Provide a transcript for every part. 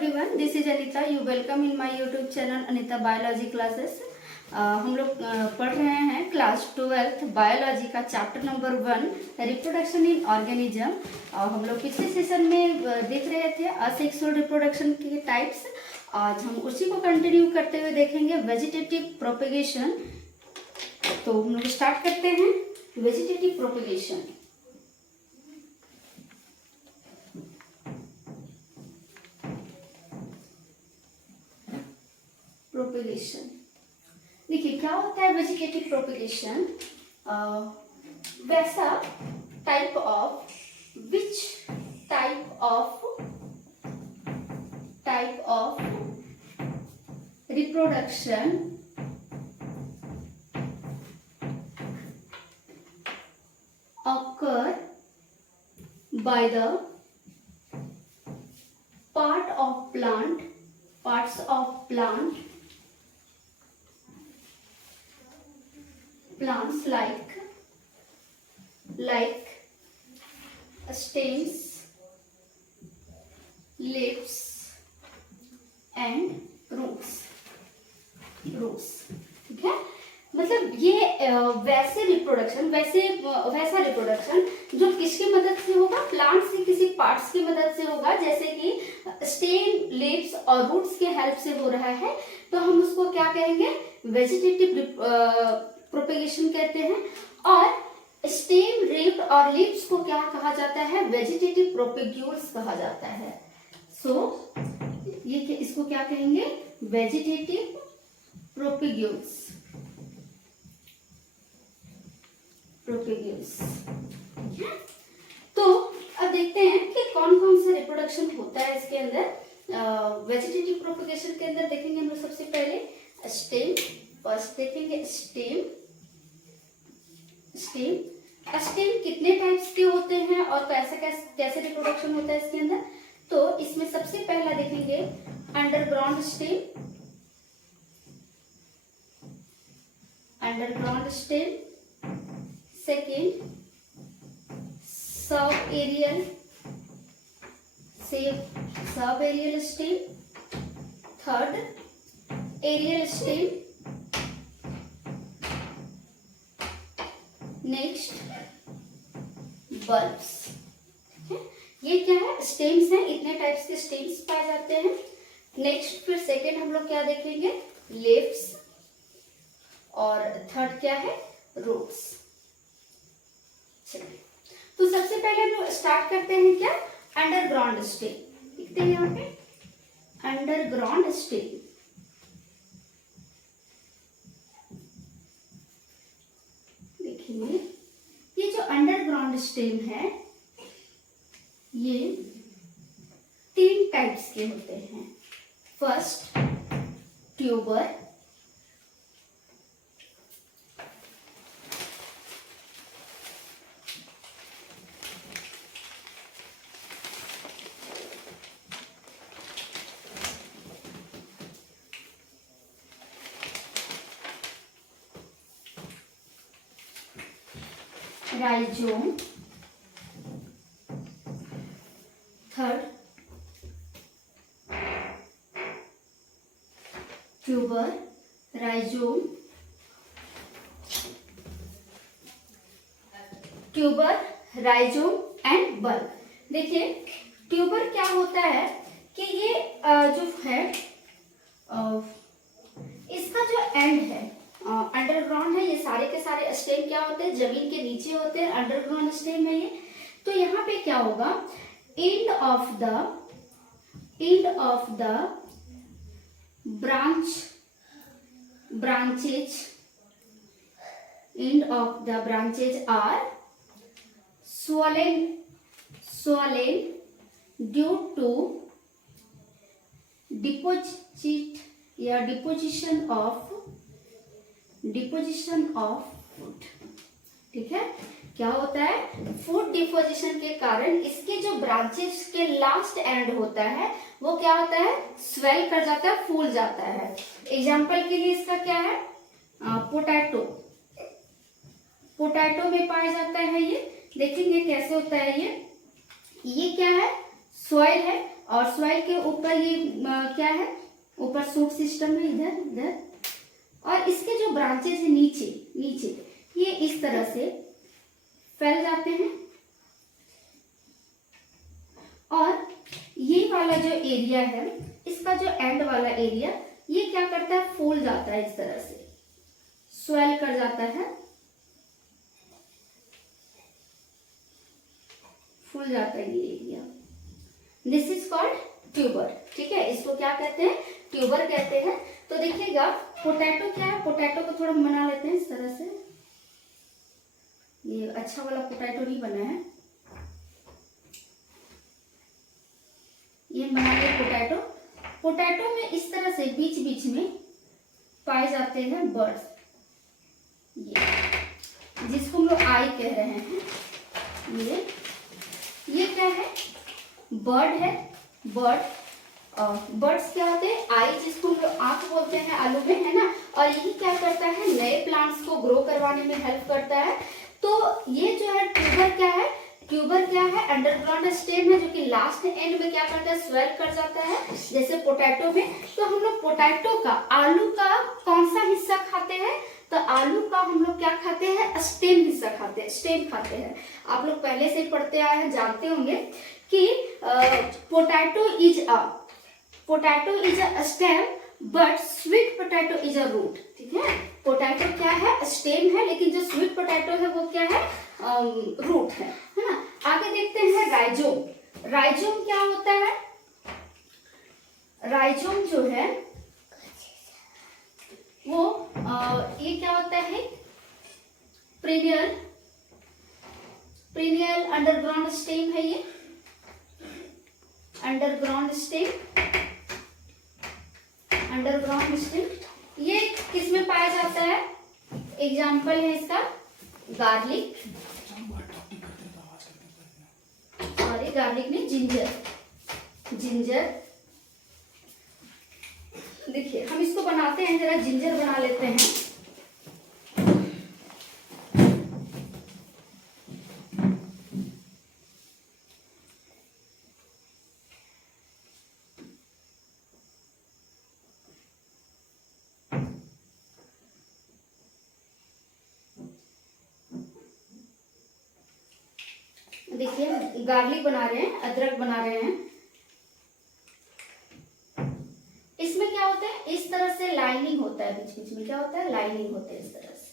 Everyone, this is Anita. You welcome in my YouTube channel Anita biology classes. हम लोग पढ़ रहे हैं क्लास 12th बायोलॉजी का chapter number 1 reproduction in organism. हम लोग पिछले सेशन में देख रहे थे असेक्सुअल रिप्रोडक्शन के टाइप्स। आज हम उसी को कंटिन्यू करते हुए देखेंगे वेजिटेटिव प्रोपेगेशन। तो हम लोग स्टार्ट करते हैं वेजिटेटिव प्रोपेगेशन। प्रोपेगेशन देखिए क्या होता है वेजिटेटिव प्रोपेगेशन। वैसा type of which type of reproduction occur by the parts of plants like stems, leaves and roots। ठीक है, मतलब ये वैसा रिप्रोडक्शन जो किसकी मदद से होगा, प्लांट से किसी पार्ट्स की मदद से होगा, जैसे कि स्टेम, लीव्स और रूट्स के हेल्प से हो रहा है, तो हम उसको क्या कहेंगे, वेजिटेटिव प्रोपेगेशन कहते हैं। और स्टेम, लीफ और लीव्स को क्या कहा जाता है, वेजिटेटिव प्रोपेग्यूल्स कहा जाता है। ये इसको क्या कहेंगे, वेजिटेटिव प्रोपेग्यूल्स। ठीक है, तो अब देखते हैं कि कौन कौन सा रिप्रोडक्शन होता है इसके अंदर। वेजिटेटिव प्रोपेगेशन के अंदर देखेंगे हम लोग सबसे पहले स्टेम। फर्स्ट देखेंगे स्टेम कितने टाइप्स के होते हैं और कैसे रिप्रोडक्शन होता है इसके अंदर। तो इसमें सबसे पहला देखेंगे underground stem, second sub aerial stem, third aerial stem, next bulbs. ये क्या है, स्टेम्स हैं, इतने टाइप्स के स्टेम्स पाए जाते हैं। नेक्स्ट फिर सेकेंड हम लोग क्या देखेंगे, लीव्स, और थर्ड क्या है, रूट्स। तो सबसे पहले हम लोग स्टार्ट करते हैं क्या, अंडरग्राउंड स्टेम। लिखते हैं यहाँ पे अंडरग्राउंड स्टेम। देखिए ये जो अंडरग्राउंड स्टेम है ये 3 टाइप्स के होते हैं। First tuber, rhizome, third tuber, rhizome, and bulb. देखिए ट्यूबर क्या होता है कि ये जो है इसका जो एंड है अंडरग्राउंड है। ये सारे के सारे स्टेम क्या होते हैं, जमीन के नीचे होते हैं, अंडरग्राउंड स्टेम है ये। तो यहाँ पे क्या होगा, end of the branches are swollen due to deposition of food। ठीक है, क्या होता है, फूड डिपोजिशन के कारण इसके जो ब्रांचेस के लास्ट एंड होता है वो क्या होता है, स्वेल कर जाता है, फूल जाता है। एग्जाम्पल के लिए इसका क्या है, पोटैटो में पाया जाता है। ये देखेंगे कैसे होता है। ये क्या है, सॉइल है और सॉइल के ऊपर ये क्या है, ऊपर शूट सिस्टम है इधर इधर, और इसके जो ब्रांचेज है नीचे नीचे ये इस तरह से फैल जाते हैं, और ये वाला जो एरिया है, इसका जो एंड वाला एरिया, ये क्या करता है, फूल जाता है, इस तरह से स्वेल कर जाता है, फूल जाता है ये area. This is called tuber. ठीक है, इसको क्या कहते हैं, ट्यूबर कहते हैं। तो देखिएगा पोटैटो क्या है, पोटैटो को थोड़ा बना लेते हैं इस तरह से। ये अच्छा वाला पोटैटो नहीं बना है, ये बना लिया पोटैटो। पोटैटो में इस तरह से बीच बीच में पाए जाते हैं बर्ड्स, ये जिसको हम लोग आई कह रहे हैं। ये क्या है, बर्ड है, बर्ड्स क्या होते हैं, आई जिसको हम लोग आंख बोलते हैं आलू में, है ना। और यही क्या करता है, नए प्लांट्स को ग्रो करवाने में हेल्प करता है। तो ये जो है ट्यूबर क्या है, ट्यूबर क्या है, अंडरग्राउंड स्टेम है, जो कि लास्ट एंड में क्या करता है, स्वेल कर जाता है, जैसे पोटैटो में। तो हम लोग पोटैटो का, आलू का कौन सा हिस्सा खाते हैं, तो आलू का हम लोग क्या खाते हैं, स्टेम हिस्सा खाते हैं, स्टेम खाते हैं। आप लोग पहले से पढ़ते आए हैं, जानते होंगे कि potato is a stem but sweet potato is a root. ठीक है, पोटैटो क्या है, स्टेम है, लेकिन जो स्वीट पोटैटो है वो क्या है, रूट है ना। आगे देखते हैं राइजोम। राइजोम क्या होता है, राइजोम जो है वो ये क्या होता है, प्रीनियल अंडरग्राउंड स्टेम है, ये अंडरग्राउंड स्टेम, ये किसमें पाया जाता है, एग्जाम्पल है इसका गार्लिक, सॉरी गार्लिक नहीं, जिंजर। देखिए हम इसको बनाते हैं, जरा जिंजर बना लेते हैं। देखिए गार्लिक बना रहे हैं, अदरक बना रहे हैं। इसमें क्या होता है, इस तरह से लाइनिंग होता है, बीच बीच में क्या होता है, लाइनिंग होता है इस तरह से।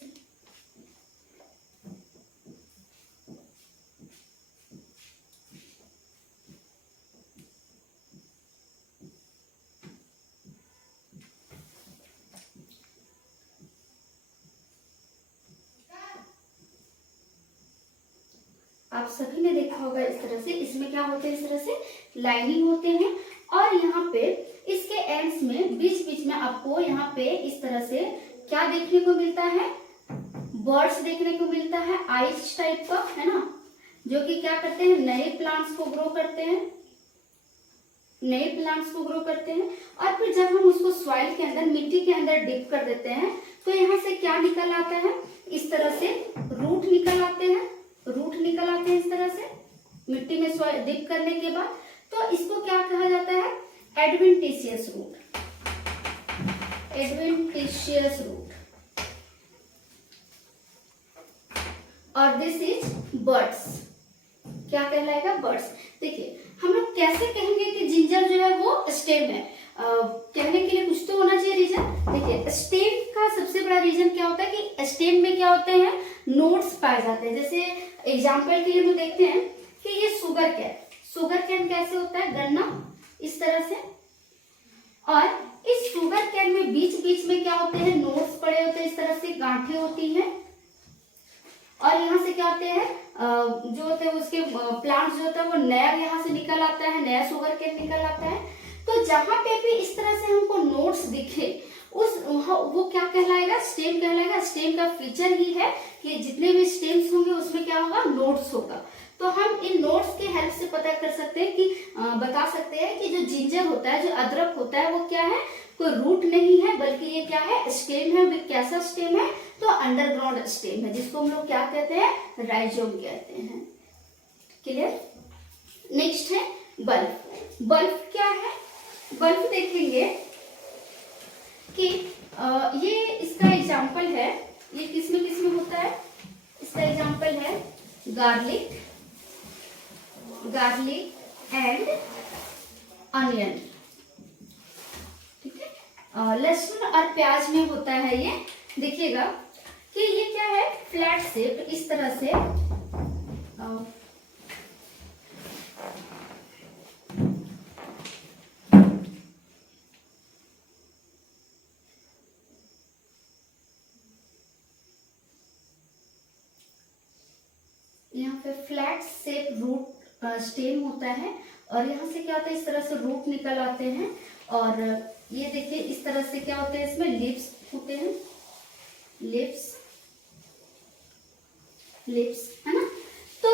आप सभी ने देखा होगा इस तरह से, इसमें क्या होते हैं, इस तरह से लाइनिंग होते हैं। और यहाँ पे इसके एंड्स में बीच बीच में आपको यहाँ पे इस तरह से क्या देखने को मिलता है, बर्ड्स देखने को मिलता है, आइस टाइप का, है ना, जो कि क्या करते हैं, नए प्लांट्स को ग्रो करते हैं, और फिर जब हम उसको सॉइल के अंदर, मिट्टी के अंदर डिप कर देते हैं, तो यहाँ से क्या निकल आता है, इस तरह से रूट निकल आते हैं, इस तरह से मिट्टी में डिप करने के बाद। तो इसको क्या कहा जाता है, एडवेंटिशियस रूट, और दिस इज बर्ड्स। क्या कहलाएगा, बर्ड्स। देखिए हम लोग कैसे कहेंगे कि जिंजर जो है वो स्टेम है, कहने के लिए कुछ तो होना चाहिए रीजन। देखिए स्टेम का सबसे बड़ा रीजन क्या होता है कि स्टेम में क्या होते हैं, नोड्स पाए जाते हैं। जैसे एग्जाम्पल के लिए हम देखते हैं कि ये शुगर कैन कैसे होता है, गन्ना इस तरह से, और इस शुगर कैन में बीच बीच में क्या होते हैं, नोड्स पड़े होते हैं, इस तरह से गांठें होती हैं, और यहाँ से क्या होते हैं, जो होते हैं उसके प्लांट्स जो होता है वो नया यहाँ से निकल आता है, नया शुगर कैन निकल आता है। तो जहां पे भी इस तरह से हमको नोड्स दिखे, वो क्या कहलाएगा, स्टेम कहलाएगा। स्टेम का फीचर ही है कि जितने भी स्टेम्स होंगे उसमें क्या होगा, नोड्स होगा। तो हम इन नोड्स के हेल्प से पता कर सकते हैं कि बता सकते हैं कि जो जिंजर होता है, जो अदरक होता है, वो क्या है, कोई रूट नहीं है, बल्कि ये क्या है, स्टेम है। कैसा स्टेम है, तो अंडरग्राउंड स्टेम है, जिसको हम लोग क्या कहते हैं, राइजोम कहते हैं। क्लियर। नेक्स्ट है बल्ब। बल्ब क्या है? बल्ब देखेंगे कि ये इसका एग्जाम्पल है, ये किसमें किसमें होता है? इसका एग्जाम्पल है गार्लिक, गार्लिक एंड अनियन, ठीक है। लहसुन और प्याज में होता है ये। देखिएगा कि ये क्या है, फ्लैट शेप इस तरह से यहाँ पे फ्लैट शेप रूट स्टेम होता है और यहाँ से क्या होता है, इस तरह से रूट निकल आते हैं। और ये देखिए इस तरह से क्या होते हैं, इसमें लिप्स होते हैं, लिप्स, लिप्स है ना। तो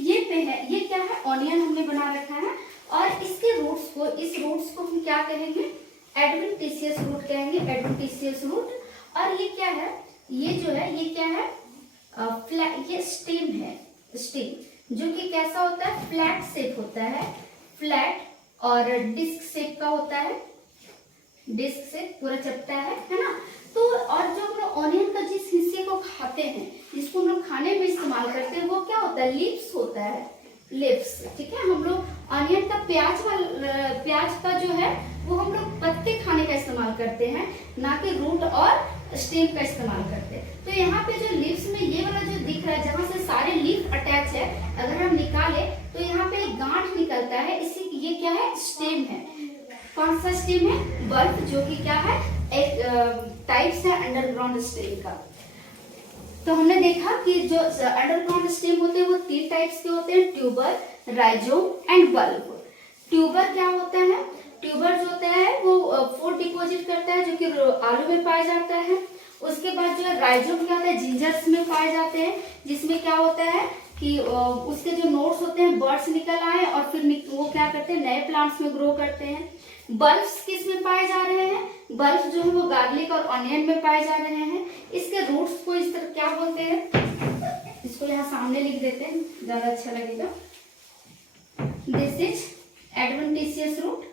ये पे है, ये क्या है, ऑनियन हमने बना रखा है और इसके रूट्स को, इस रूट्स को हम क्या कहेंगे, एडवेंटिशियस रूट कहेंगे, एडवेंटिशियस रूट। और ये क्या है, ये जो है ये क्या है, फ्लैट, ये स्टेम है, स्टेम जो कि कैसा होता है, फ्लैट शेप होता है, फ्लैट और डिस्क शेप का होता है, डिस्क से पूरा चपटा है ना। तो और जो हम लोग ऑनियन का जिस हिस्से को खाते हैं, जिसको हम लोग खाने में इस्तेमाल करते हैं, वो क्या होता है, लिप्स होता है, लिप्स, ठीक है। हम लोग ऑनियन का प्याज का जो है वो हम लोग पत्ते खाने का इस्तेमाल करते हैं, ना कि रूट और स्टेम का इस्तेमाल करते हैं। तो यहाँ पे जो लिप्स में ये वाला जो दिख रहा है, जहाँ से सारे लीफ अटैच है, अगर हम निकाले तो यहाँ पे एक गांठ निकलता है, इसी ये क्या है, स्टेम है। कौन सा स्टेम है, बल्ब, जो कि क्या है, एक टाइप्स है अंडरग्राउंड स्टेम का। तो हमने देखा कि जो अंडरग्राउंड स्टेम होते हैं वो 3 टाइप्स के होते हैं, tuber, rhizome and bulb. Tuber क्या होता है, ट्यूबर जो होता है वो फूड डिपॉजिट करता है, जो कि आलू में पाया जाता है। उसके बाद जो है राइजोम क्या होता है, जिंजर्स में पाए जाते हैं, जिसमें क्या होता है कि उसके जो नोड्स होते हैं, बर्ड्स निकल आए और फिर वो क्या करते हैं, नए प्लांट्स में ग्रो करते हैं। बल्ब्स किस में पाए जा रहे हैं, बल्ब जो है वो गार्लिक और ऑनियन में पाए जा रहे हैं। इसके रूट्स को इस तरह क्या बोलते हैं, इसको यहाँ सामने लिख देते हैं, ज्यादा अच्छा लगेगा। This is adventitious root,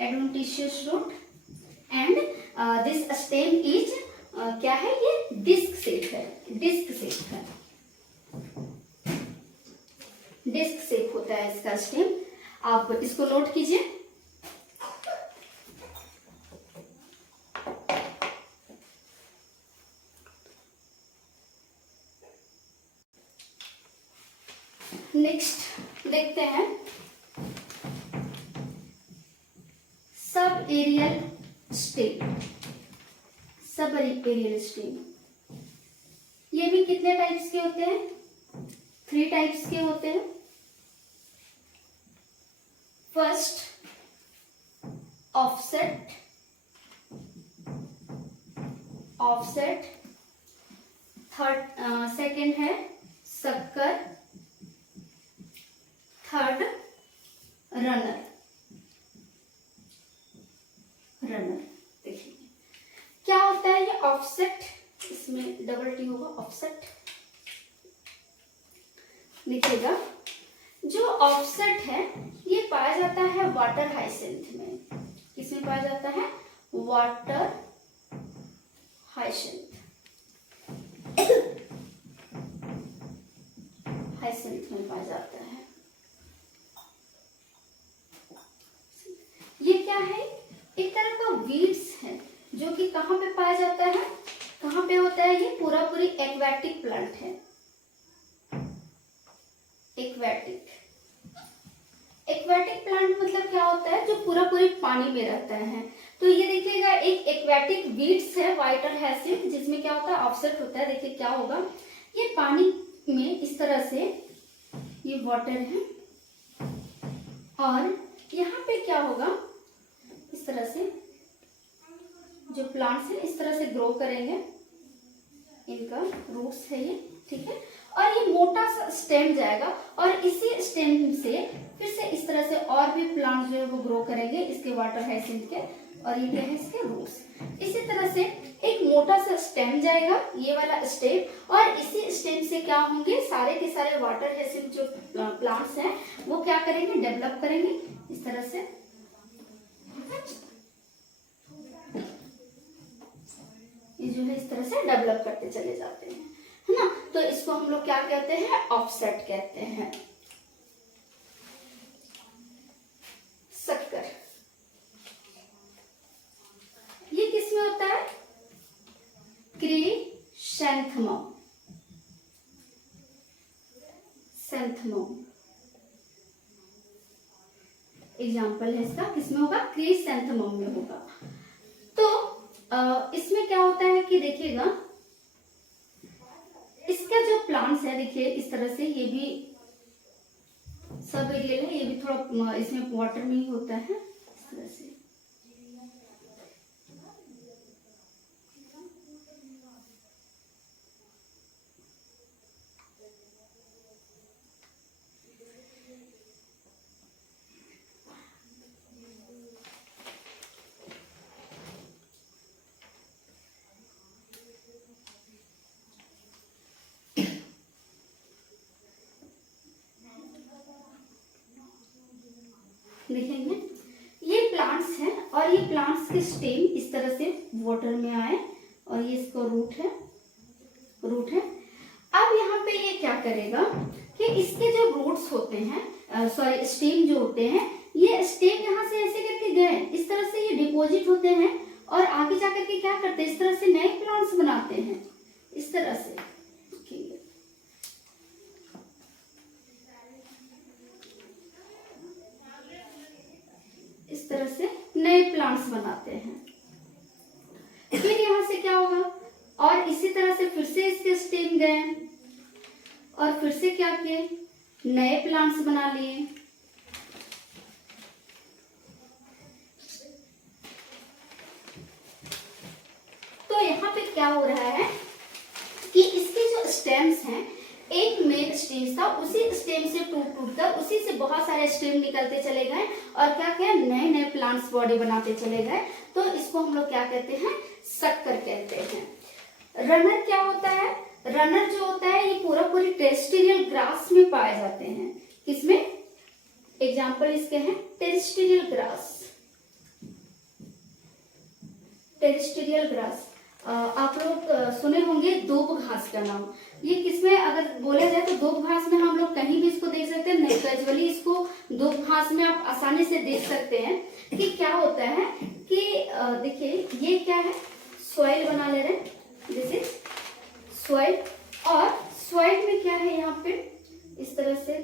adventitious root and this stem is क्या है, ये डिस्क शेप है, डिस्क शेप है, डिस्क शेप होता है इसका स्टेम। आप इसको नोट कीजिए। नेक्स्ट देखते हैं sub aerial stem, sub aerial stem. ये भी कितने टाइप्स के होते हैं, 3 टाइप्स के होते हैं। First offset, offset, third second है सक्कर, थर्ड रनर, रनर। देखिए क्या होता है ये ऑफसेट, इसमें डबल टी होगा, ऑफसेट लिखिएगा। जो ऑफसेट है ये पाया जाता है वाटर हाइसेंथ में, किसमें पाया जाता है, वाटर हाइसेंथ, हाइसेंथ में पाया जाता है। ये क्या है, एक तरह का वीड्स है, जो कि कहाँ पे पाया जाता है, कहाँ पे होता है, ये पूरा पूरी एक्वेटिक प्लांट है, एक्वेटिक, एक्वेटिक प्लांट मतलब क्या होता है, जो पूरा पूरी पानी में रहता है। तो ये देखिएगा एक एक्वेटिक वीड्स है, वाटर हाइसेंथ, जिसमें क्या होता है, ऑफसेट होता है। देखिए क्या होगा, ये पानी में इस तरह से ये वाटर है और यहाँ पे क्या होगा, इस तरह से जो प्लांट्स है इस तरह से ग्रो करेंगे, इनका रूट्स है ये, ठीक है। और ये मोटा सा स्टेम जाएगा और इसी स्टेम से फिर से इस तरह से और भी प्लांट जो है वो ग्रो करेंगे इसके वाटर हाइसेंथ के और ये क्या है इसके रूट्स। इसी तरह से एक मोटा सा स्टेम जाएगा, ये वाला स्टेम, और इसी स्टेम से क्या होंगे, सारे के सारे वाटर जैसे जो प्लांट्स हैं वो क्या करेंगे, डेवलप करेंगे इस तरह से। ये जो है इस तरह से डेवलप करते चले जाते हैं, है ना। तो इसको हम लोग क्या कहते हैं, ऑफसेट कहते हैं। शक्कर ये किसमें होता है, क्रिसैंथेमम, सैंथेमम एग्जाम्पल है इसका, किसमें होगा, क्रिसैंथेमम में होगा। तो इसमें क्या होता है कि देखिएगा, इसका जो प्लांट्स है देखिए इस तरह से, ये भी सब एरियल है, ये भी थोड़ा इसमें वाटर में ही होता है इस तरह से। देखेंगे ये प्लांट्स हैं, और ये प्लांट्स के स्टेम इस तरह से वाटर में आए, और ये इसका रूट है, रूट है। अब यहाँ पे ये क्या करेगा कि इसके जो रूट्स होते हैं, सॉरी स्टेम जो होते हैं, ये स्टेम यहाँ से ऐसे करके गए, इस तरह से ये डिपॉजिट होते हैं, और आगे जाकर के क्या करते हैं, इस तरह से नए प्लांट्स बनाते हैं इस तरह से। इस तरह से नए प्लांट्स बनाते हैं। फिर यहाँ से क्या होगा, और इसी तरह से फिर से इसके स्टेम गए, और फिर से क्या किए, नए प्लांट्स बना लिए। तो यहाँ पे क्या हो रहा है कि इसके जो स्टेम्स हैं, एक मेन स्टेम था, उसी स्टेम से टूट कर उसी से बहुत सारे स्टेम निकलते चले गए, और क्या किया, नए नए प्लांट्स बॉडी बनाते चले गए। तो इसको हम लोग क्या कहते हैं, शक्कर कहते हैं। रनर क्या होता है, रनर जो होता है ये पूरा पूरी टेरेस्ट्रियल ग्रास में पाए जाते हैं। किसमें, एग्जाम्पल इसके हैं टेरेस्ट्रियल ग्रास, टेरेस्ट्रियल ग्रास। आप लोग सुने होंगे दूब घास का नाम, ये किसमें अगर बोला जाए तो दूब घास में हम लोग कहीं भी इसको देख सकते हैं, कैजुअली इसको दूब घास में आप आसानी से देख सकते हैं कि क्या होता है कि देखिए ये क्या है, सॉइल बना ले रहे हैं, दिस इज सॉइल, और सॉइल में क्या है यहाँ पे इस तरह से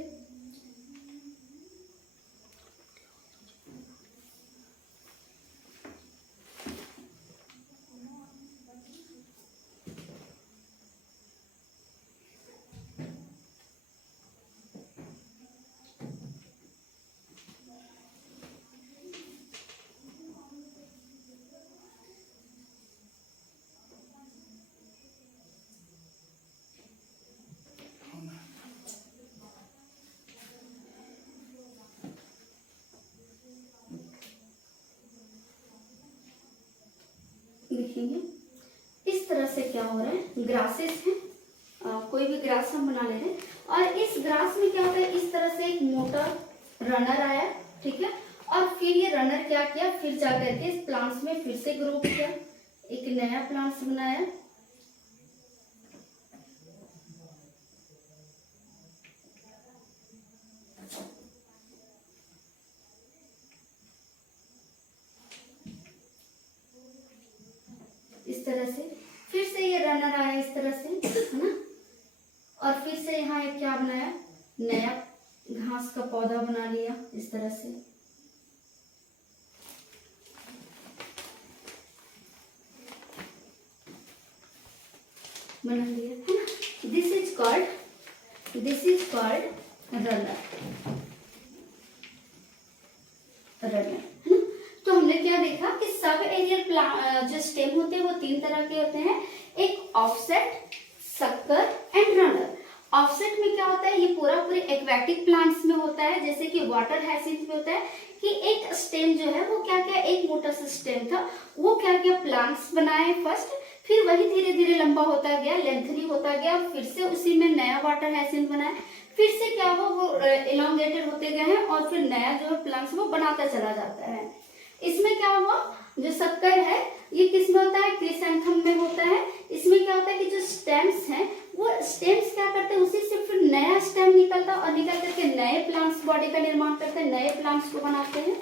देखेंगे, इस तरह से क्या हो रहा है, ग्रासेस हैं, कोई भी ग्रास हम बना ले रहे हैं, और इस ग्रास में क्या होता है, इस तरह से एक मोटा रनर आया, ठीक है, और फिर ये रनर क्या किया, फिर जाकर के इस प्लांट्स में फिर से ग्रो किया, एक नया प्लांट्स बनाया। इस तरह से फिर से ये रनर आया इस तरह से, है ना, और फिर से यहाँ एक क्या बनाया, नया घास का पौधा बना लिया इस तरह से। बना लिया, है ना, this is called runner, runner, है ना। तो हमने क्या देखा कि सब एरियल जो स्टेम होते हैं वो तीन तरह के होते हैं, एक ऑफसेट, शक्कर एंड रनर। ऑफसेट में क्या होता है, ये पूरे एक्वेटिक प्लांट्स में होता है, जैसे कि वाटर हाइसिंथ में होता है कि एक स्टेम जो है वो क्या क्या, एक मोटा सा स्टेम था, वो क्या क्या प्लांट्स बनाए फर्स्ट, फिर वही धीरे धीरे लंबा होता गया, लेंथनी होता गया, फिर से उसी में नया वाटर हाइसिंथ बनाया, फिर से क्या हो वो इलोंगेटेड होते गए हैं और फिर नया जो है प्लांट्स वो बनाता चला जाता है। इसमें क्या हुआ, जो शक्कर है ये किस में होता है, क्रिसैंथम में होता है। इसमें क्या होता है कि जो स्टेम्स हैं वो स्टेम्स क्या करते हैं, उसी से फिर नया स्टेम निकलता है और निकल करके नए प्लांट्स बॉडी का निर्माण करते हैं, नए प्लांट्स को बनाते हैं।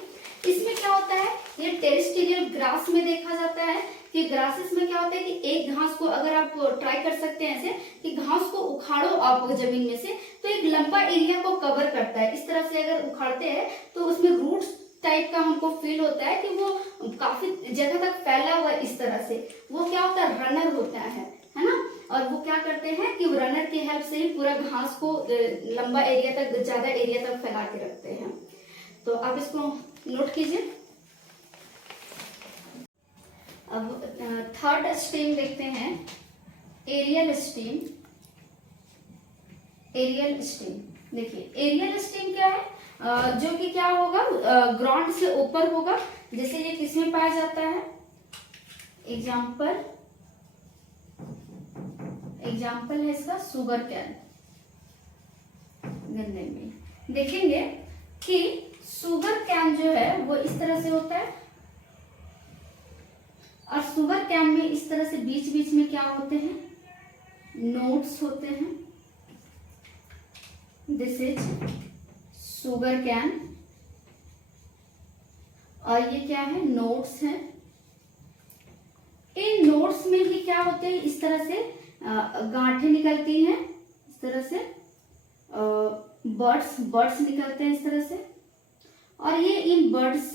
इसमें क्या होता है, ये टेरेस्ट्रियल ग्रास में देखा जाता है कि ग्रासेस में क्या होता है कि एक घास को अगर आप ट्राई कर सकते हैं ऐसे कि घास को उखाड़ो आप जमीन में से तो एक लंबा एरिया को कवर करता है। इस तरह से अगर उखाड़ते हैं तो उसमें रूट्स टाइप का हमको फील होता है कि वो काफी जगह तक फैला हुआ है। इस तरह से वो क्या होता है, रनर होता है ना। और वो क्या करते हैं कि रनर की हेल्प से ही पूरा घास को लंबा एरिया तक, ज्यादा एरिया तक फैला के रखते हैं। तो आप इसको नोट कीजिए। अब थर्ड स्टेम देखते हैं, एरियल स्टेम। एरियल स्टेम देखिए, एरियल स्टेम क्या है, जो कि क्या होगा, ग्राउंड से ऊपर होगा। जैसे ये किसमें पाया जाता है, एग्जाम्पल है इसका शुगर कैन, गन्ने में देखेंगे कि शुगर कैन जो है वो इस तरह से होता है और शुगर कैन में इस तरह से बीच बीच में क्या होते हैं, नोड्स होते हैं। दिस इज शुगर कैन और ये क्या है, नोड्स हैं। इन नोड्स में ही क्या होते हैं, इस तरह से गांठें निकलती हैं, इस तरह से बर्ड्स निकलते हैं इस तरह से। और ये इन बर्ड्स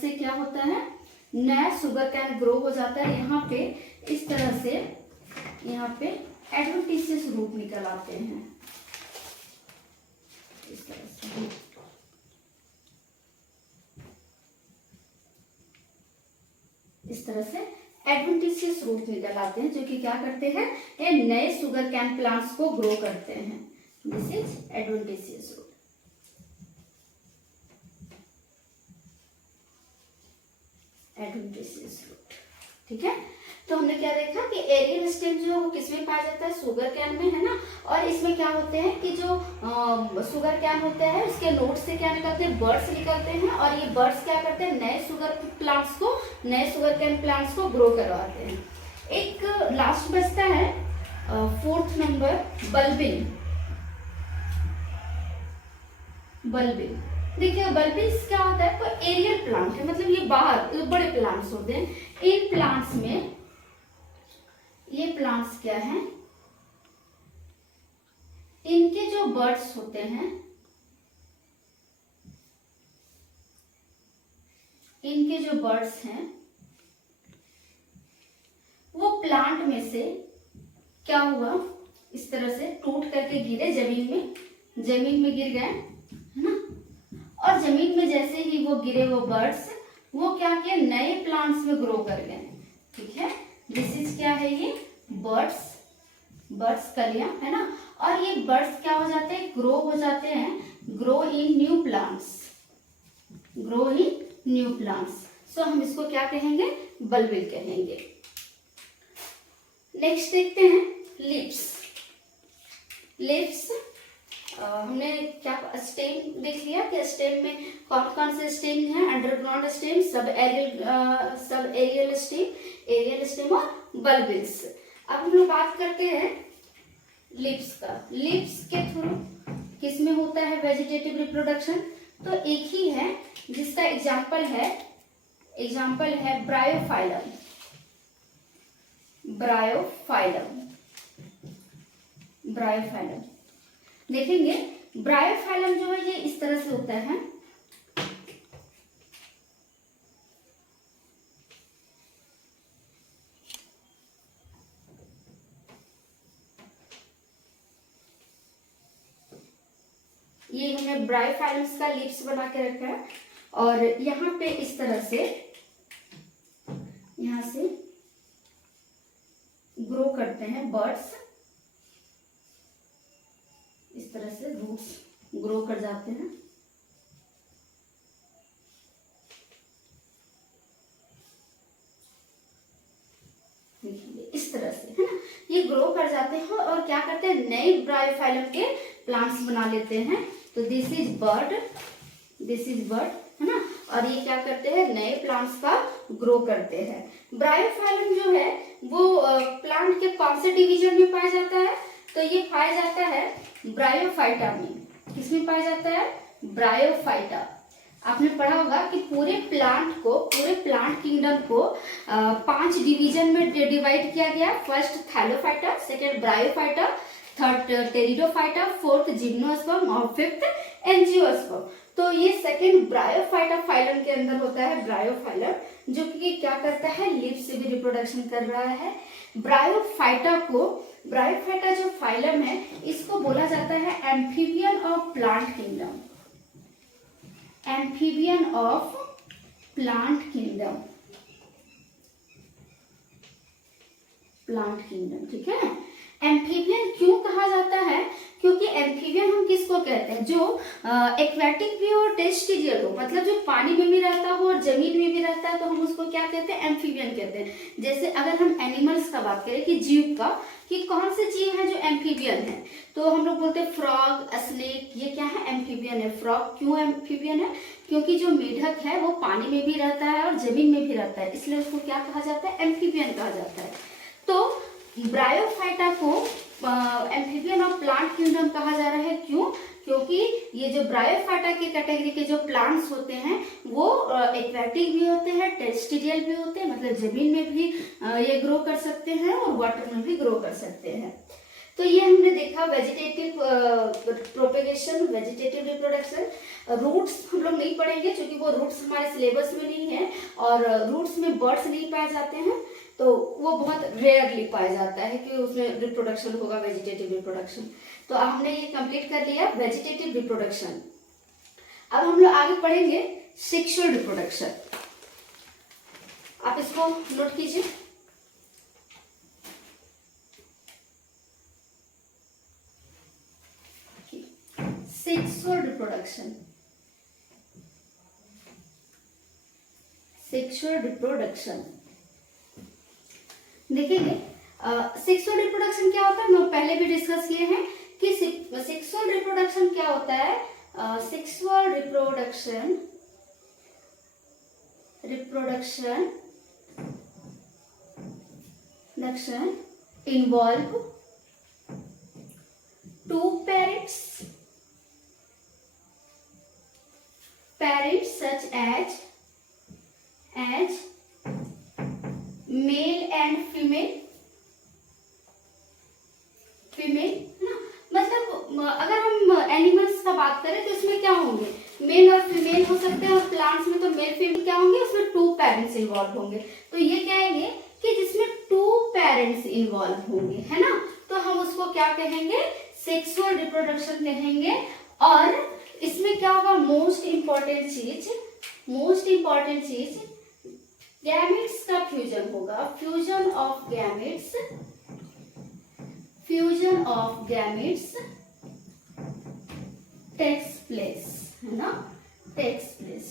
से क्या होता है, नया शुगर कैन ग्रो हो जाता है। यहाँ पे इस तरह से यहाँ पे एडवेंटिशियस रूट निकल आते हैं इस तरह से। इस तरह से एडवेंटिशियस रूट निकल आते हैं, जो कि क्या करते हैं, ये नए शुगर कैन प्लांट्स को ग्रो करते हैं। This is adventitious root. Adventitious root, ठीक है। तो हमने क्या देखा कि एरियल स्टेम जो है वो किसमें पाया जाता है, शुगर कैन में, है ना। और इसमें क्या होते हैं कि जो शुगर कैन होता है उसके नोड से क्या निकलते हैं, बर्ड्स निकलते हैं। और ये बर्ड्स क्या करते हैं, नए शुगर कैन प्लांट्स को ग्रो करवाते हैं। एक लास्ट बचता है 4th नंबर, बल्बिन। देखिए बल्बिन्स क्या होता है, तो एरियल प्लांट है, मतलब ये बाहर बड़े प्लांट्स होते हैं। इन प्लांट्स में ये प्लांट्स क्या हैं, इनके जो बर्ड्स होते हैं, इनके जो बर्ड्स हैं वो प्लांट में से क्या हुआ, इस तरह से टूट करके गिरे जमीन में गिर गए, है ना। और जमीन में जैसे ही वो गिरे वो बर्ड्स, वो क्या किए, नए प्लांट्स में ग्रो कर गए, ठीक है। दिस इज क्या है, ये बर्ड्स कलियां, है ना। और ये बर्ड्स क्या हो जाते हैं, ग्रो इन न्यू प्लांट्स। सो हम इसको क्या कहेंगे, बल्बिल कहेंगे। नेक्स्ट देखते हैं लीव्स। हमने क्या स्टेम देख लिया कि स्टेम में कौन कौन से स्टेम है, underground stem, sub aerial stem और बल्बिल्स। अब हम लोग बात करते हैं लीव्स का। लीव्स के थ्रू किस में होता है वेजिटेटिव रिप्रोडक्शन, तो एक ही है जिसका एग्जाम्पल है ब्रायोफाइलम। देखेंगे ब्रायोफाइलम जो है ये इस तरह से होता है, ये हमने ब्रायोफाइलम्स का लीव्स बना के रखा है। और यहाँ पे इस तरह से यहाँ से ग्रो करते हैं बर्ड्स, इस तरह से रूट्स ग्रो कर जाते हैं। देखिए इस तरह से, है ना, ये ग्रो कर जाते हैं और क्या करते हैं, नए ब्रायोफाइलम के प्लांट्स बना लेते हैं। तो दिस इज बर्ड, है ना, और ये क्या करते हैं, नए प्लांट्स का ग्रो करते हैं। ब्रायोफाइलम जो है वो प्लांट के कौन से डिवीजन में पाया जाता है, तो ये पाया जाता है ब्रायोफाइटा में। किसमें पाया जाता है, ब्रायोफाइटा। आपने पढ़ा होगा कि पूरे प्लांट किंगडम को 5 डिवीजन में डिवाइड किया गया। First Thallophyta, second bryophyta, third pteridophyta, fourth gymnosperm और फिफ्थ एंजियोस्पर्म। तो ये सेकंड ब्रायोफाइटा फाइलम के अंदर होता है ब्रायोफाइलम, जो कि क्या करता है, लीफ से भी रिप्रोडक्शन कर रहा है। ब्रायोफाइटा जो फाइलम है इसको बोला जाता है amphibian of plant kingdom, amphibian of plant kingdom, ठीक है। एम्फीबियन क्यों कहा जाता है, क्योंकि एम्फीबियन हम किसको कहते हैं, जो एक्वेटिक भी हो और टेरेस्ट्रियल हो, मतलब जो पानी में भी रहता हो और जमीन में भी रहता है, तो हम उसको क्या कहते हैं, एम्फीबियन कहते हैं। जैसे अगर हम एनिमल्स का बात करें कि जीव का, कि कौन से जीव है जो एम्फीबियन है, तो हम लोग बोलते हैं फ्रॉग, स्नेक, ये क्या है, एम्फीबियन है। फ्रॉग क्यों एम्फीबियन है, क्योंकि जो मेढक है वो पानी में भी रहता है और जमीन में भी रहता है, इसलिए उसको क्या कहा जाता है, एम्फीबियन कहा जाता है। तो ब्रायोफाइटा को एम्फीबियन ऑफ प्लांट किंगडम कहा जा रहा है। क्यों, क्योंकि ये जो ब्रायोफाइटा की कैटेगरी के जो प्लांट्स होते हैं वो एक्वेटिक भी होते हैं, टेरेस्ट्रियल भी होते हैं, मतलब जमीन में भी ये ग्रो कर सकते हैं और वाटर में भी ग्रो कर सकते हैं। तो ये हमने देखा vegetative propagation, vegetative reproduction. Roots हम लोग नहीं पढ़ेंगे क्योंकि वो रूट्स हमारे सिलेबस में नहीं है, और रूट्स में बर्ड्स नहीं पाए जाते हैं, तो वो बहुत रेयरली पाया जाता है कि उसमें रिप्रोडक्शन होगा, वेजिटेटिव रिप्रोडक्शन। तो हमने ये कंप्लीट कर लिया वेजिटेटिव रिप्रोडक्शन। अब हम लोग आगे पढ़ेंगे सेक्सुअल रिप्रोडक्शन। आप इसको नोट कीजिए। सेक्सुअल रिप्रोडक्शन, सेक्सुअल रिप्रोडक्शन देखेंगे। सेक्सुअल रिप्रोडक्शन क्या होता है, हम पहले भी डिस्कस किए हैं कि सेक्सुअल रिप्रोडक्शन क्या होता है। Sexual reproduction involve two parents such as male and female, है ना, मतलब अगर हम एनिमल्स का बात करें तो इसमें क्या होंगे, मेल और फीमेल हो सकते हैं, और प्लांट्स में तो मेल फीमेल क्या होंगे, उसमें 2 पेरेंट्स इन्वॉल्व होंगे। तो ये कहेंगे कि जिसमें 2 पेरेंट्स इन्वॉल्व होंगे, है ना, तो हम उसको क्या कहेंगे, सेक्सुअल रिप्रोडक्शन कहेंगे। और इसमें क्या होगा, मोस्ट इंपॉर्टेंट चीज गैमेट्स का फ्यूजन होगा, fusion of gametes takes place, है ना, टेक्स प्लेस।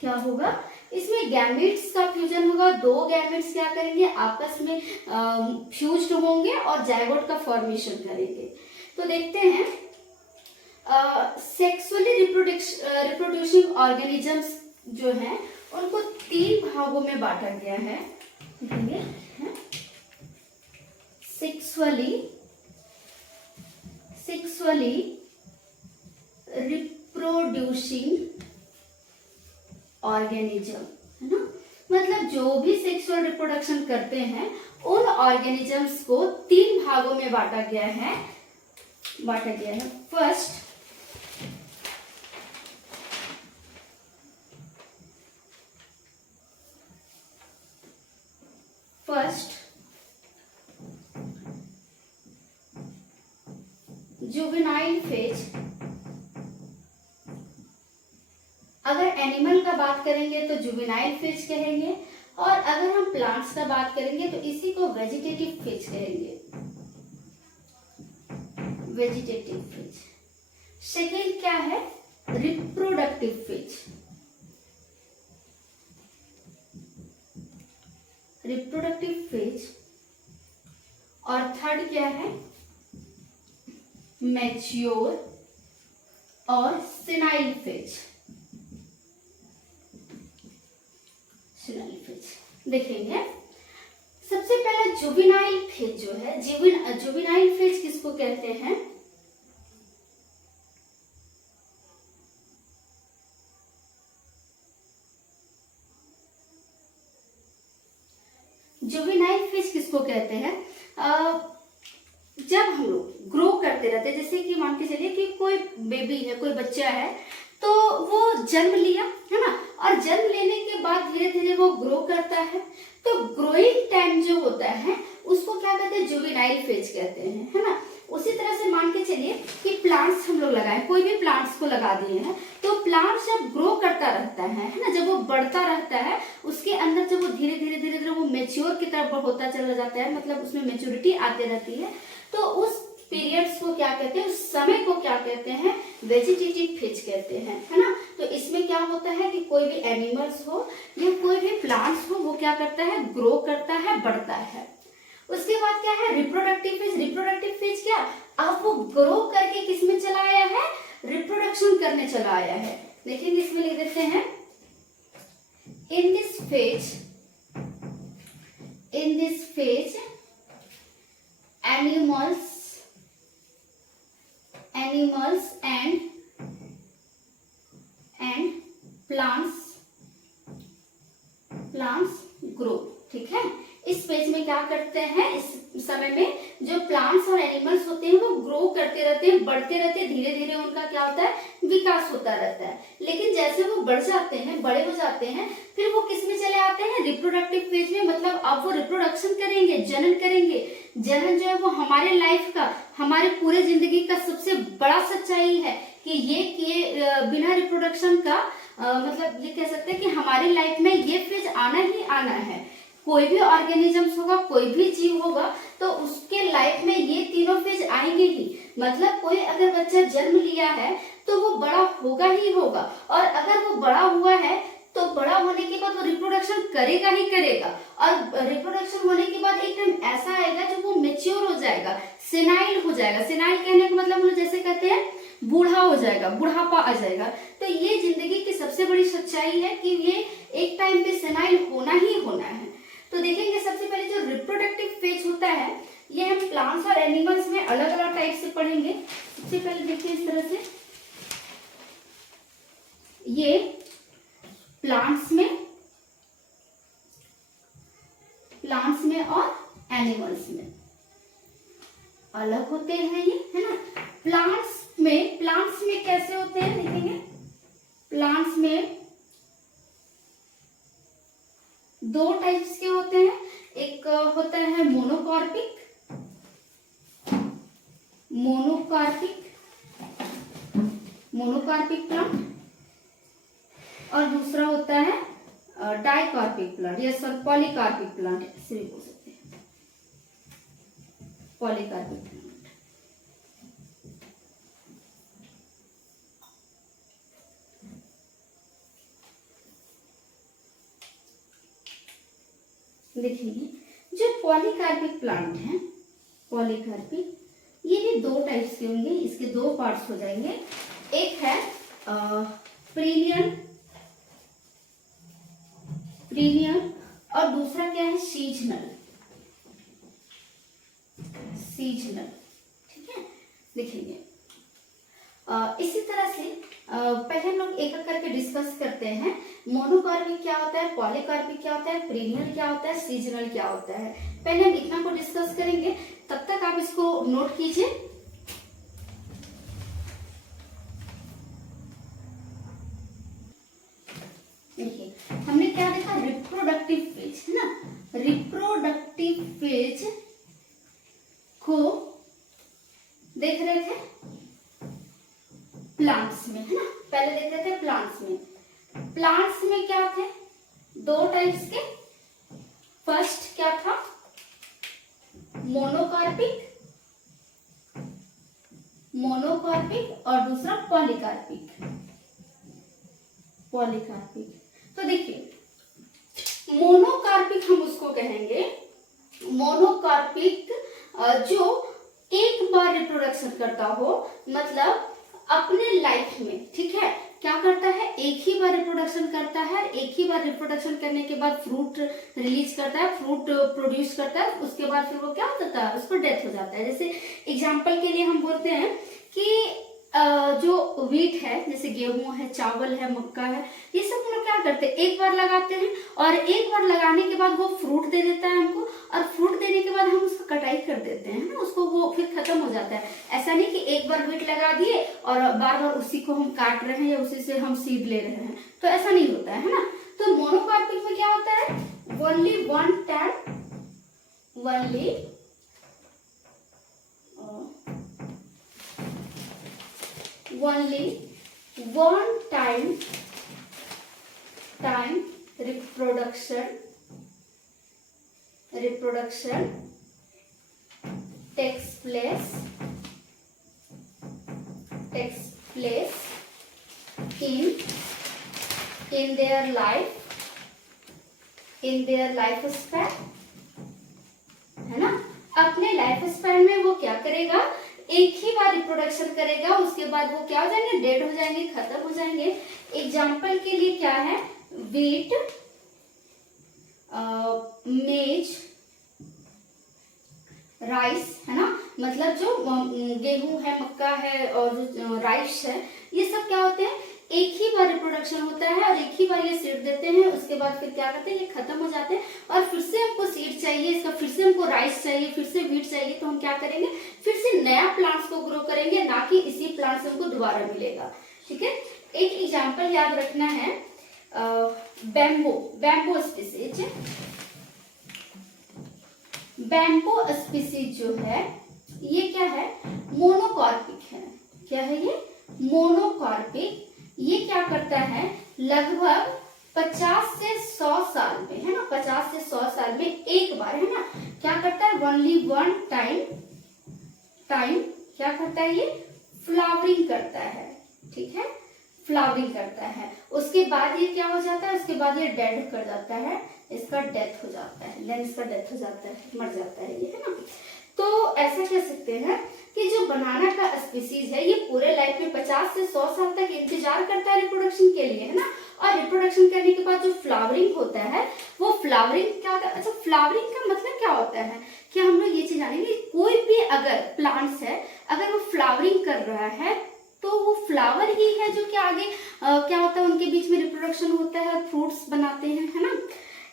क्या होगा, इसमें गैमेट्स का फ्यूजन होगा, 2 गैमेट्स क्या करेंगे, आपस में फ्यूज्ड होंगे और जायगोट का फॉर्मेशन करेंगे। तो देखते हैं सेक्सुअली रिप्रोड्यूसिंग ऑर्गेनिजम्स जो हैं उनको 3 भागों में बांटा गया है। सेक्सुअली रिप्रोड्यूसिंग ऑर्गेनिज्म, है ना, मतलब जो भी सेक्सुअल रिप्रोडक्शन करते हैं उन ऑर्गेनिजम्स को 3 भागों में बांटा गया है। First juvenile phase. अगर एनिमल का बात करेंगे तो जुवेनाइल फेज कहेंगे, और अगर हम प्लांट्स का बात करेंगे तो इसी को वेजिटेटिव फेज कहेंगे, वेजिटेटिव फेज। सेकेंड क्या है, रिप्रोडक्टिव फेज, रिप्रोडक्टिव फेज। और थर्ड क्या है, मैच्योर और सेनाइल फेज, सेनाइल फेज देखेंगे। सबसे पहले जुवेनाइल फेज जो है, जुवेनाइल फेज किसको कहते हैं, जुवेनाइल फेज किसको कहते हैं, जब हम लोग ग्रो करते रहते हैं, जैसे कि मान के चलिए कि कोई बेबी है, कोई बच्चा है, तो वो जन्म लिया है ना, और जन्म लेने के बाद धीरे धीरे वो ग्रो करता है, तो ग्रोइंग टाइम जो होता है उसको क्या कहते हैं, जुवेनाइल फेज कहते हैं, है ना। उसी तरह से मान के चलिए कि प्लांट्स हम लोग लगाए, कोई भी प्लांट्स को लगा दिए हैं, तो प्लांट जब ग्रो करता रहता है ना, जब वो बढ़ता रहता है, उसके अंदर जब वो धीरे धीरे धीरे धीरे वो मेच्योर की तरफ होता चला जाता है, मतलब उसमें मेच्योरिटी आते रहती है, तो उस पीरियड्स को क्या कहते हैं, उस समय को क्या कहते हैं, वेजिटेटिव फेज कहते हैं, है ना। तो इसमें क्या होता है कि कोई भी एनिमल्स हो या कोई भी प्लांट्स हो, वो क्या करता है, ग्रो करता है, बढ़ता है। उसके बाद क्या है, रिप्रोडक्टिव फेज। रिप्रोडक्टिव फेज क्या, अब वो ग्रो करके किस में चला आया है, रिप्रोडक्शन करने चला आया है। लेकिन इसमें लिख देते हैं, in this phase animals and plants grow, ठीक है। इस फेज में क्या करते हैं, इस समय में जो प्लांट्स और एनिमल्स होते हैं वो ग्रो करते रहते हैं, बढ़ते रहते हैं, धीरे धीरे उनका क्या होता है, विकास होता रहता है। लेकिन जैसे वो बढ़ जाते हैं, बड़े हो जाते हैं, फिर वो किस में चले आते हैं, रिप्रोडक्टिव फेज में। मतलब अब वो रिप्रोडक्शन करेंगे, जनन करेंगे। जनन जो है वो हमारे लाइफ का, हमारे पूरे जिंदगी का सबसे बड़ा सच्चाई है कि ये बिना रिप्रोडक्शन का मतलब ये कह सकते हैं कि हमारी लाइफ में ये फेज आना ही आना है। कोई भी ऑर्गेनिजम्स होगा, कोई भी जीव होगा, तो उसके लाइफ में ये तीनों फेज आएंगे ही। मतलब कोई अगर बच्चा जन्म लिया है तो वो बड़ा होगा ही होगा, और अगर वो बड़ा हुआ है तो बड़ा होने के बाद वो रिप्रोडक्शन करेगा ही करेगा, और रिप्रोडक्शन होने के बाद एक टाइम ऐसा आएगा जब वो मेच्योर हो जाएगा, सेनाइल हो जाएगा। सेनाइल कहने का मतलब हम लोग जैसे कहते हैं बूढ़ा हो जाएगा, बुढ़ापा आ जाएगा। तो ये जिंदगी की सबसे बड़ी सच्चाई है कि ये एक टाइम पे सेनाइल होना ही होना है। तो देखेंगे सबसे पहले जो रिप्रोडक्टिव फेज होता है, ये हम प्लांट्स और एनिमल्स में अलग अलग टाइप से पढ़ेंगे। सबसे पहले देखिए इस तरह से, ये प्लांट्स में और एनिमल्स में अलग होते हैं ये, है ना। प्लांट्स में कैसे होते हैं देखेंगे। प्लांट्स में दो टाइप्स के होते हैं, एक होता है मोनोकार्पिक प्लांट, और दूसरा होता है डाइकार्पिक प्लांट या सर पॉलीकार्पिक प्लांट, ऐसे भी बोल सकते हैं, पॉलीकार्पिक प्लांट। देखिए जो पॉलीकार्पिक प्लांट है, पॉलीकार्पिक, ये भी दो टाइप्स के होंगे, इसके दो पार्ट्स हो जाएंगे। एक है प्रीनियल और दूसरा क्या है, सीजनल, ठीक है। देखेंगे इसी तरह से पहले हम लोग एक एक करके डिस्कस करते हैं। मोनोकार्पिक क्या होता है, पॉलीकार्पिक क्या होता है, प्रीनियल क्या होता है, सीजनल क्या होता है। पहले हम इतना को डिस्कस करेंगे, तब तक आप इसको नोट कीजिए। देखिए हमने क्या देखा, रिप्रोडक्टिव फेज, है ना। रिप्रोडक्टिव फेज को देख रहे थे प्लांट्स में, है ना। पहले देख रहे थे प्लांट्स में क्या थे, दो टाइप्स के। फर्स्ट क्या था, मोनोकार्पिक और दूसरा पॉलीकार्पिक। पॉलीकार्पिक तो देखिए मोनोकार्पिक हम उसको कहेंगे, मोनोकार्पिक जो एक बार रिप्रोडक्शन करता हो, मतलब अपने लाइफ में, ठीक है, क्या करता है, एक ही बार रिप्रोडक्शन करता है, एक ही बार रिप्रोडक्शन करने के बाद फ्रूट रिलीज करता है, फ्रूट प्रोड्यूस करता है, उसके बाद फिर वो क्या होता है, उसको डेथ हो जाता है। जैसे एग्जांपल के लिए हम बोलते हैं कि जो वीट है, जैसे गेहूं है, चावल है, मक्का है, ये सब हम लोग क्या करते हैं, एक बार लगाते हैं और एक बार लगाने के बाद वो फ्रूट दे देता है हमको, और फ्रूट देने के बाद हम उसका कटाई कर देते हैं ना, उसको वो फिर खत्म हो जाता है। ऐसा नहीं कि एक बार वीट लगा दिए और बार बार उसी को हम काट रहे हैं या उसी से हम सीड ले रहे हैं, तो ऐसा नहीं होता है ना। तो मोनोकार्पिक में क्या होता है, only one time, only one time reproduction takes place in their life span, है ना। अपने लाइफ स्पैन में वो क्या करेगा, एक ही बार रिप्रोडक्शन करेगा, उसके बाद वो क्या हो जाएंगे, डेड हो जाएंगे, खत्म हो जाएंगे। एग्जाम्पल के लिए क्या है, वीट, मेज, राइस, है ना, मतलब जो गेहूं है, मक्का है और जो राइस है, ये सब क्या होते हैं, एक ही बार रिप्रोडक्शन होता है और एक ही बार ये सीड देते हैं, उसके बाद फिर क्या करते हैं, ये खत्म हो जाते हैं और फिर से हमको सीड चाहिए, इसका फिर से हमको राइस चाहिए, फिर से वीट चाहिए, तो हम क्या करेंगे, फिर से नया प्लांट्स को ग्रो करेंगे, ना कि इसी प्लांट से हमको दोबारा मिलेगा। ठीक है, एक एग्जाम्पल याद रखना है, बैम्बो स्पीसीज। बैम्बो स्पीसीज जो है ये क्या है, मोनोकार्पिक है। क्या है ये, मोनोकार्पिक। ये क्या करता है, लगभग 50 से 100 साल में, है ना, 50 से 100 साल में एक बार, है ना, क्या करता है, ओनली वन टाइम क्या करता है, ये फ्लावरिंग करता है। ठीक है, फ्लावरिंग करता है, उसके बाद ये क्या हो जाता है, उसके बाद ये डेड कर जाता है, इसका डेथ हो जाता है, देन इसका डेथ हो जाता है, मर जाता है ये, है ना। तो ऐसा कह सकते हैं कि जो बनाना का स्पीसीज है ये पूरे लाइफ में 50 से 100 साल तक इंतजार करता है रिप्रोडक्शन के लिए, है ना। और रिप्रोडक्शन करने के बाद जो फ्लावरिंग होता है, वो फ्लावरिंग क्या होता है, अच्छा फ्लावरिंग का मतलब क्या होता है, कि हम लोग ये चीज जानेंगे, कोई भी अगर प्लांट्स है, अगर वो फ्लावरिंग कर रहा है तो वो फ्लावर ही है जो कि आगे क्या होता है, उनके बीच में रिप्रोडक्शन होता है और फ्रूट्स बनाते हैं, है ना।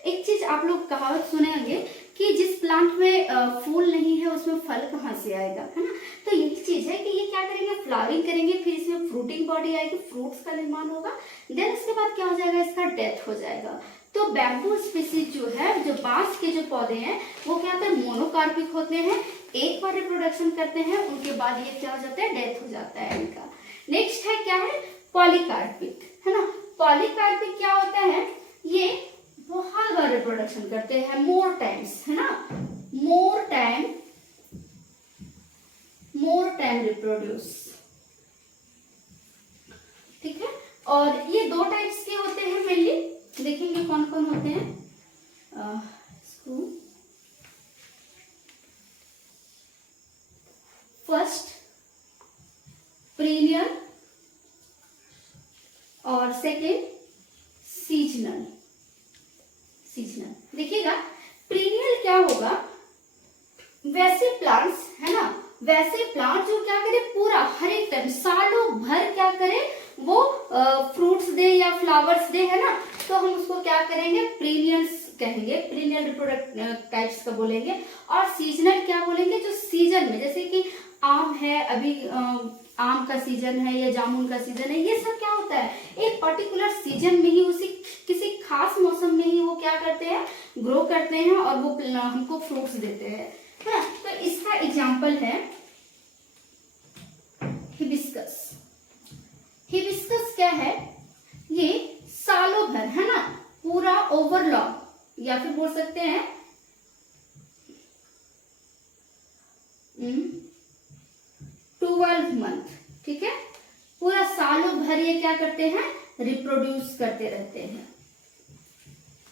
एक चीज आप लोग कहावत सुने होंगे कि जिस प्लांट में फूल नहीं है उसमें फल कहाँ से आएगा, है ना। तो यही चीज है कि ये क्या करेंगे, फ्लावरिंग करेंगे, फिर इसमें फ्रूटिंग बॉडी आएगी, फ्रूट्स का निर्माण होगा, देन उसके बाद क्या हो जाएगा, इसका डेथ हो जाएगा। तो बैम्बू स्पीसीज जो है, जो बांस के जो पौधे हैं, वो क्या होते हैं, मोनोकार्पिक होते हैं, एक बार रिप्रोडक्शन करते हैं, उनके बाद ये क्या हो जाता है, डेथ हो जाता है इनका। नेक्स्ट है क्या है, पॉलीकार्पिक, है ना। पॉलीकार्पिक क्या होता है, ये बहुत बार रिप्रोडक्शन करते हैं, मोर टाइम्स, है ना, मोर टाइम रिप्रोड्यूस। ठीक है, और ये दो टाइप्स के होते हैं मेनली, देखेंगे कौन कौन होते हैं। फर्स्ट पीरियड और सेकेंड सीजनल। देखिएगा, पीरियड क्या होगा, वैसे प्लांट्स, है ना, वैसे प्लांट जो क्या करे, पूरा हर एक टाइम सालों भर क्या करे, वो फ्रूट्स दे या फ्लावर्स दे, है ना। तो हम उसको क्या करेंगे, पीरियड्स कहेंगे, पीरियड रिप्रोडक्ट टाइप्स का बोलेंगे। और सीजनल क्या बोलेंगे, जो सीजन में, जैसे कि आम है, अभी आम का सीजन है या जामुन का सीजन है, ये सब क्या होता है, एक पर्टिकुलर सीजन में ही, उसी किसी खास मौसम में ही वो क्या करते हैं, ग्रो करते हैं और वो हमको फ्रूट्स देते हैं, है ना। तो इसका एग्जाम्पल है हिबिस्कस। हिबिस्कस क्या है, ये सालों भर, है ना, पूरा ओवरलॉन्ग, या फिर बोल सकते हैं 2 12 मंथ, ठीक है, पूरा सालों भर ये क्या करते हैं, रिप्रोड्यूस करते रहते हैं,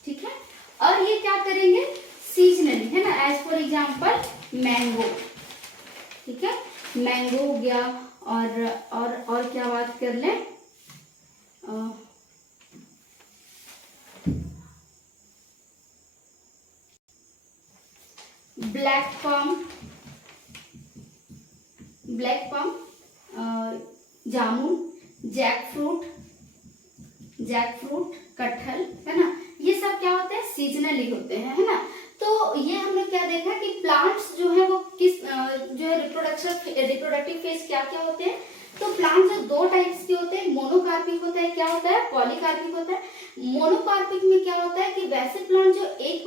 ठीक है। और ये क्या करेंगे, सीजनली, है ना, एज फॉर एग्जाम्पल मैंगो, ठीक है, मैंगो हो गया। और क्या बात कर लें, ब्लैक पम, जामुन, जैक फ्रूट, कटहल, है ना, ये सब क्या होते हैं, सीजनली होते हैं, है ना। तो ये हमने क्या देखा कि प्लांट्स जो है वो किस जो है रिप्रोडक्टिव फेज क्या क्या होते हैं। तो प्लांट जो दो टाइप्स के होते हैं, मोनोकार्पिक होता है, क्या होता है, पॉलीकार्पिक होता है। मोनोकार्पिक में क्या होता है कि वैसे प्लांट जो एक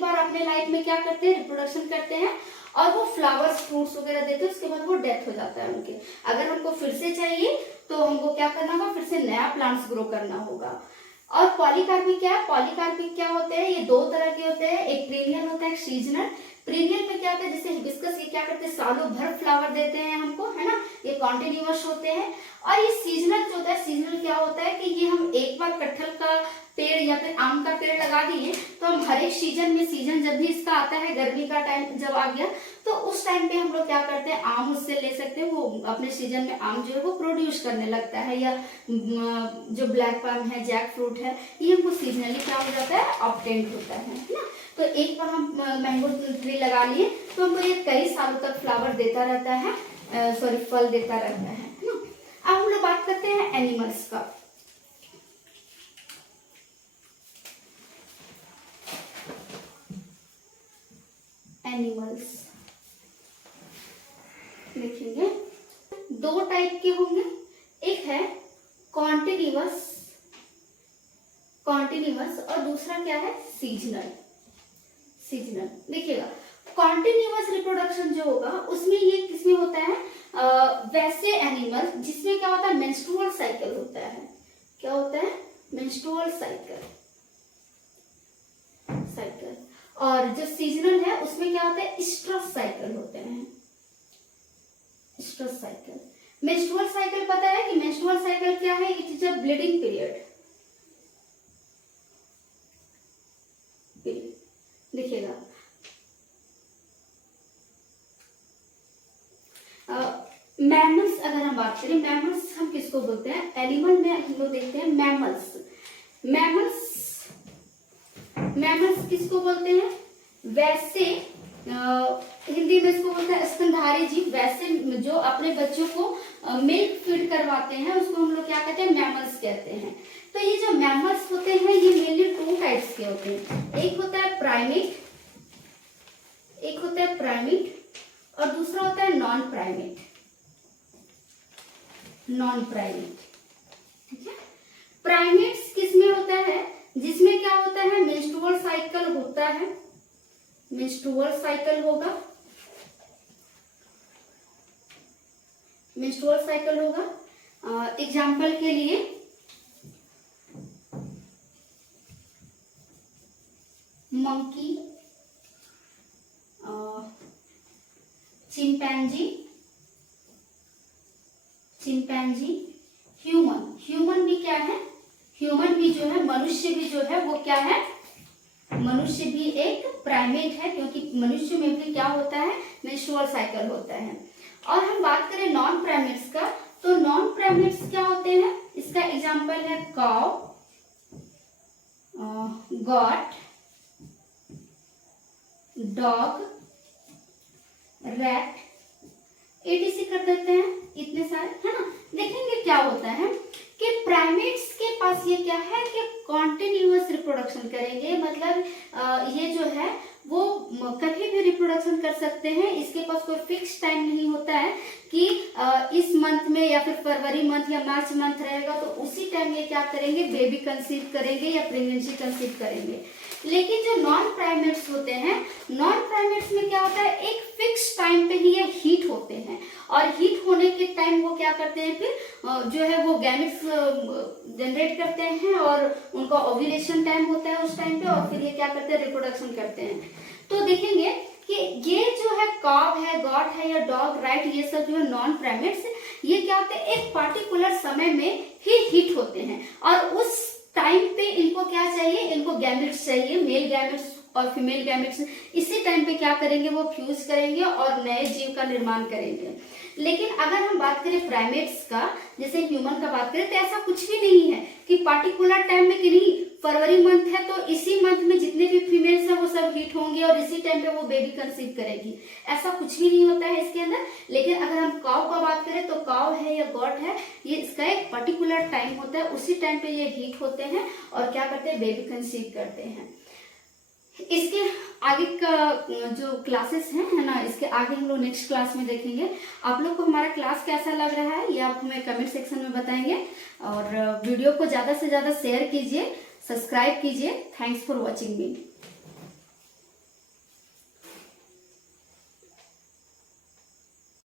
बार अपने लाइफ में क्या करते हैं, रिप्रोडक्शन करते हैं और वो फ्लावर्स फ्रूट्स वगैरह देते हैं, उसके बाद वो डेथ हो जाता है उनके। अगर हमको फिर से चाहिए तो हमको क्या करना होगा, फिर से नया प्लांट्स ग्रो करना होगा। और पॉलीकार्पिक क्या है, पॉलीकार्पिक क्या होते हैं, ये दो तरह के होते हैं, एक पेरिनियल होता है, एक सीजनल। पेरिनियल में क्या होता है, जैसे हिबिस्कस, ये क्या करते हैं, सालों भर फ्लावर देते हैं हमको, है ना, ये कॉन्टिन्यूअस होते हैं। और ये सीजनल जो होता है, सीजनल क्या होता है कि ये हम एक बार कटहल का पेड़ या फिर आम का पेड़ लगा दिए तो हम हर एक सीजन जब भी इसका आता है, गर्मी का टाइम जब आ गया तो उस टाइम पे हम लोग क्या करते हैं, आम उससे ले सकते हैं, वो अपने सीजन में आम जो है वो प्रोड्यूस करने लगता है। या जो ब्लैक पम है, जैक फ्रूट है, ये हमको सीजनली क्या हो जाता है, ऑब्टेन्ड होता है ना। तो एक बार हम मैंगो ट्री लगा लिए तो हमको ये कई सालों तक फ्लावर देता रहता है, फल देता रहता है ना। अब हम लोग बात करते हैं एनिमल्स का। एनिमल्स देखेंगे, दो टाइप के होंगे, एक है कॉन्टिन्यूअस और दूसरा क्या है, सीजनल। देखिएगा, कॉन्टिन्यूअस रिप्रोडक्शन जो होगा उसमें ये किसमें होता है, वैसे एनिमल जिसमें क्या होता है, मेंस्ट्रुअल साइकिल होता है। क्या होता है, मेंस्ट्रुअल साइकिल। और जो सीजनल है उसमें क्या होता है, स्ट्रेस साइकिल होते हैं। स्ट्रेस साइकिल, मेंस्ट्रुअल साइकिल पता है कि मेंस्ट्रुअल साइकिल क्या है, it is a bleeding period. देखिएगा, मैमल्स अगर हम बात करें, मैमल्स हम किसको बोलते हैं, एनिमल में हम लोग देखते हैं मैमल्स किसको बोलते हैं, वैसे हिंदी में इसको बोलते हैं स्तनधारी जीव। वैसे जो अपने बच्चों को मिल्क फीड करवाते हैं उसको हम लोग क्या कहते हैं, मैमल्स कहते हैं। तो ये जो मैमल्स होते हैं ये मेनली टू टाइप्स के होते हैं, एक होता है प्राइमेट और दूसरा होता है नॉन प्राइमेट। ठीक है, प्राइमेट्स किसमें होता है, जिसमें क्या होता है, मेंस्ट्रुअल साइकिल होता है, मेंस्ट्रुअल साइकिल होगा। एग्जाम्पल के लिए मंकी, चिंपैंजी, ह्यूमन भी क्या है, ह्यूमन भी जो है, मनुष्य भी जो है वो क्या है, मनुष्य भी एक प्राइमेट है, क्योंकि मनुष्य में भी क्या होता है, मेंस्ट्रुअल साइकिल होता है। और हम बात करें नॉन प्राइमेट्स का, तो नॉन प्राइमेट्स क्या होते हैं, इसका एग्जांपल है cow, goat, dog, rat, etc कर देते हैं, इतने सारे, है ना। देखेंगे क्या होता है कि प्राइमेट्स के पास ये क्या है कि कॉन्टिन्यूअस रिप्रोडक्शन करेंगे, मतलब ये जो है वो कभी भी रिप्रोडक्शन कर सकते हैं, इसके पास कोई फिक्स टाइम नहीं होता है कि इस मंथ में या फिर फरवरी मंथ या मार्च मंथ रहेगा तो उसी टाइम ये क्या करेंगे, बेबी कंसीव करेंगे या प्रेगनेंसी कंसीव करेंगे। लेकिन जो नॉन प्राइमेट्स होते हैं, नॉन प्राइमेट्स में क्या होता है, एक फिक्स टाइम पे ही ये हीट होते हैं और हीट होने के टाइम वो क्या करते हैं, फिर जो है वो गैमेट्स जनरेट करते हैं और उनका ओव्यूलेशन टाइम होता है उस टाइम पे, और फिर ये क्या करते हैं, रिप्रोडक्शन करते हैं। तो देखेंगे कि ये जो है कॉव है, गॉट है या डॉग, राइट, ये सब जो है नॉन प्राइमेट्स, ये क्या होते हैं, एक पार्टिकुलर समय में ही हिट होते हैं और उस टाइम पे इनको क्या चाहिए, इनको गैमेट्स चाहिए, मेल गैमेट्स और फीमेल गैमेट्स। इसी टाइम पे क्या करेंगे, वो फ्यूज करेंगे और नए जीव का निर्माण करेंगे। लेकिन अगर हम बात करें प्राइमेट्स का, जैसे ह्यूमन का बात करें, तो ऐसा कुछ भी नहीं है कि पार्टिकुलर टाइम में कि नहीं, फरवरी मंथ है तो इसी मंथ में जितने भी फीमेल्स हैं वो सब हिट होंगे और इसी टाइम पे वो बेबी कंसीव करेगी, ऐसा कुछ भी नहीं होता है इसके अंदर। लेकिन अगर हम काउ का बात करें तो काउ है या गॉट है, ये इसका एक पर्टिकुलर टाइम होता है, उसी टाइम पे ये हिट होते हैं और क्या करते हैं, बेबी कंसीव करते हैं। इसके आगे का जो क्लासेस हैं, है ना, इसके आगे हम लोग नेक्स्ट क्लास में देखेंगे। आप लोग को हमारा क्लास कैसा लग रहा है ये आप हमें कमेंट सेक्शन में बताएंगे और वीडियो को ज़्यादा से ज़्यादा शेयर कीजिए, सब्सक्राइब कीजिए। Thanks for watching me.